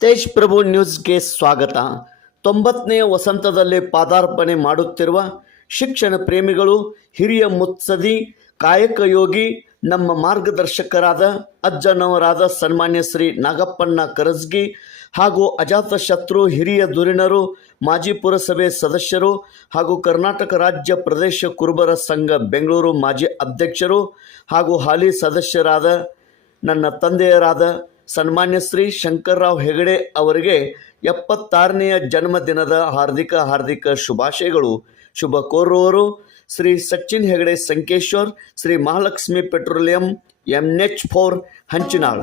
ತೇಜ್ ಪ್ರಭು ನ್ಯೂಸ್ಗೆ ಸ್ವಾಗತ. ತೊಂಬತ್ತನೇ ವಸಂತದಲ್ಲಿ ಪಾದಾರ್ಪಣೆ ಮಾಡುತ್ತಿರುವ ಶಿಕ್ಷಣ ಪ್ರೇಮಿಗಳು, ಹಿರಿಯ ಮುತ್ಸದಿ, ಕಾಯಕ ಯೋಗಿ, ನಮ್ಮ ಮಾರ್ಗದರ್ಶಕರಾದ ಅಜ್ಜನವರಾದ ಸನ್ಮಾನ್ಯ ಶ್ರೀ ನಾಗಪ್ಪಣ್ಣ ಕರಸ್ಗಿ ಹಾಗೂ ಅಜಾತಶತ್ರು ಹಿರಿಯ ಧುರೀಣರು ಮಾಜಿ ಪುರಸಭೆ ಸದಸ್ಯರು ಹಾಗೂ ಕರ್ನಾಟಕ ರಾಜ್ಯ ಪ್ರದೇಶ ಕುರುಬರ ಸಂಘ ಬೆಂಗಳೂರು ಮಾಜಿ ಅಧ್ಯಕ್ಷರು ಹಾಗೂ ಹಾಲಿ ಸದಸ್ಯರಾದ ನನ್ನ ತಂದೆಯರಾದ ಸನ್ಮಾನ್ಯ ಶ್ರೀ ಶಂಕರ್ರಾವ್ ಹೆಗಡೆ ಅವರಿಗೆ ಎಪ್ಪತ್ತಾರನೆಯ ಜನ್ಮದಿನದ ಹಾರ್ದಿಕ ಹಾರ್ದಿಕ ಶುಭಾಶಯಗಳು. ಶುಭ ಕೋರುವವರು Shri Sachin Hegde Sankeshwar, Shri Mahalakshmi petroleum M H four Hanchinal.